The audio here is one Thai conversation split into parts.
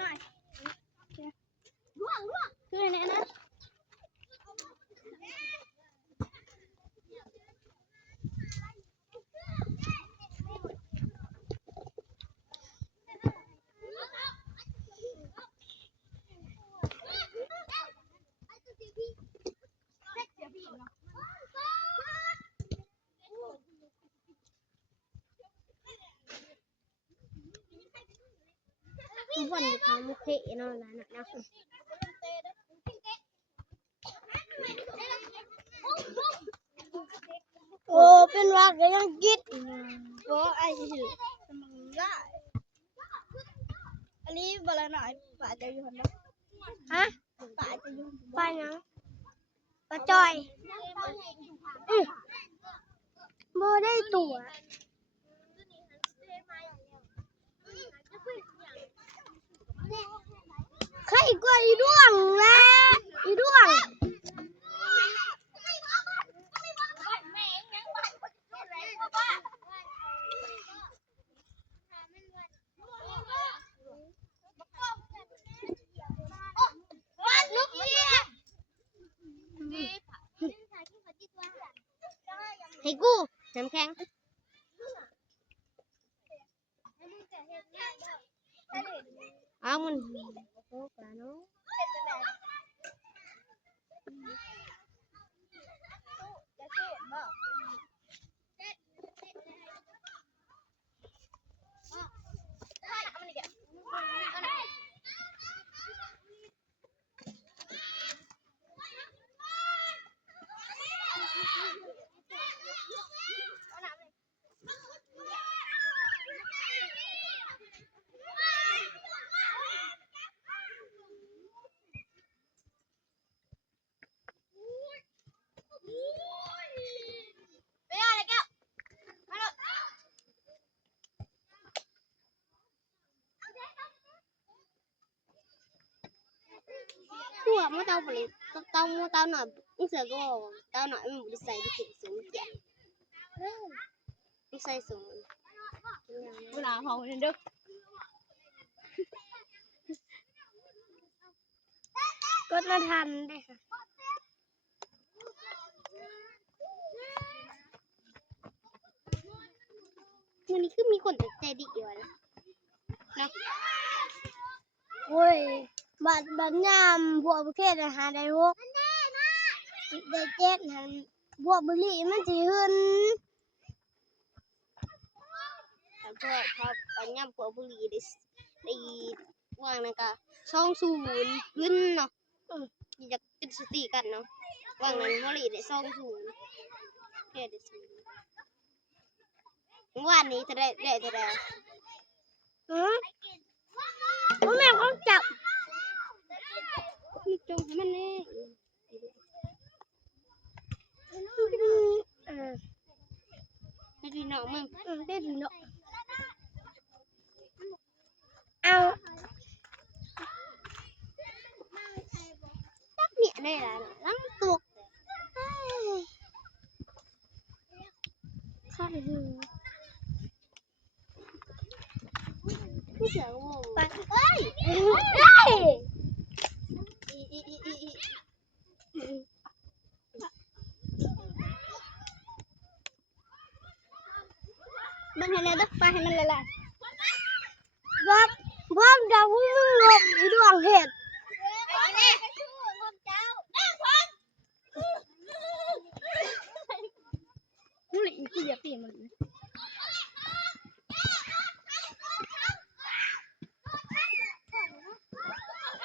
หน่อยคือเนี่ยนะทุกวันอยู่ท้องมุกเทะนอนแล้วนะโอ้เป็นว่าก็ยังกิดโอ้ไอ้ชื่อมึงได้อันนี้บลาหน่อยป่าจะอยู่คนเดียวฮะป่าจะอยู่ป่ายังป่าจอยโบได้ตัวใครกว่าอีด้วงแล้วอีด้วงให้กูน้ำแข็งเอามันโตกันเนาะตัวมันเตาผลิตเตาหน่อยอีเสือก็เตาหน่อยมันบริใส่ที่เก็บสูงแก่ไม่ใส่สูงเวลาเขาเนี่ยเด้อก็มาทันได้ค่ะวันนี้คือมีคนใจดีอยู่นะโอ้ยบัดยามพวกประเภทอาหารได้พวกได้เจ็ดหันพวกบุหรี่มันสิขึ้นแต่พอบัดยามพวกบุหรี่ได้ว่างนั่นก็20ขึ้นเนาะอยากเป็นสติกันเนาะว่างนั้นบุหรี่ได้20แค่ได้0วันนี้จะได้พ่อแม่เขาจับจงให้มันนี่ได้ดีเนาะมึงได้ดีเนาะเอาตักเนี่ยได้ละน้ำตุกข้าไปดูไม่เสียงงไปเอ้ยบังให้เนี่ยไปให้มันละลายบ้านดาวมึงหลบอีดวงเห็ดนู่นอีกที่อยากตีมัน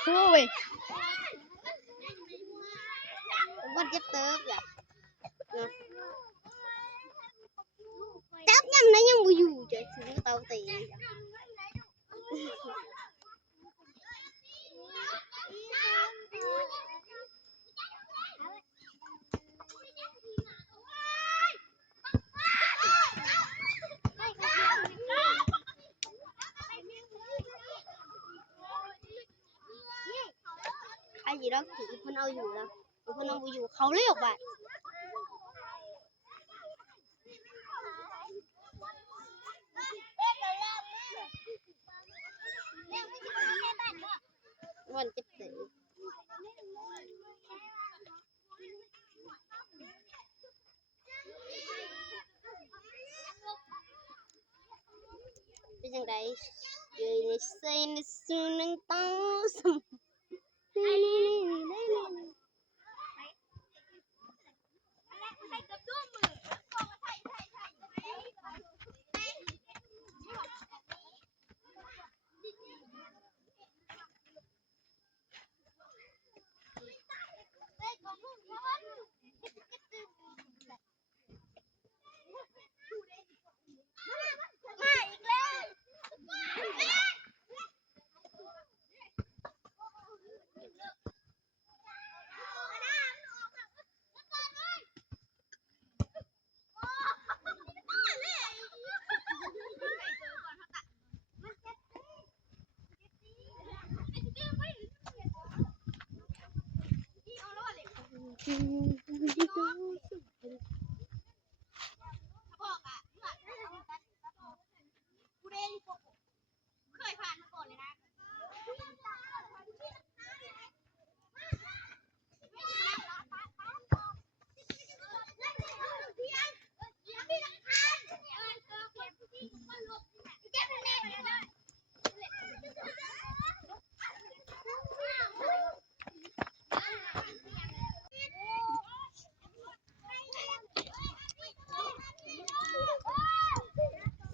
โอ้ยวันจะเติบอย่าจับยังนะยังบ่อยู่เฉยถึงเตาตีไอ้ยี่ดอกถือคนเอาอยู่แล้วคนเอาอยู่เขาเลี้ยวไป วันเจ็บเต๋อเป็นจังไดอยู่ในเส้นสูงนึงต้องสมไ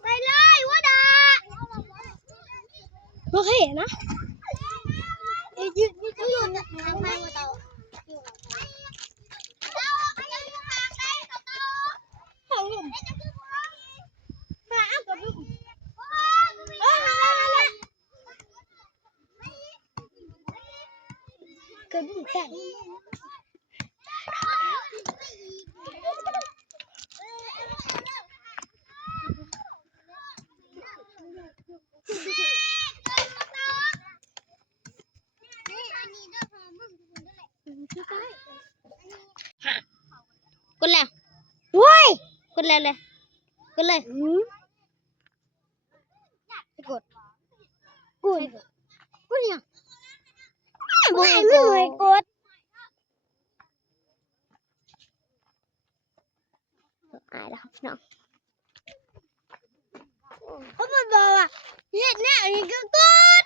ปเลยว่าดาโอเคนะยืนทางไปมาเตาของหนุ่มหากับลูกกระดูกแต่กดแล้วว้ายกดแล้วเลยกดเลยกดยังไม่เคยกดอายแล้วครับน้องเขาบอกว่าเฮ็ดแน่นี่ก็กด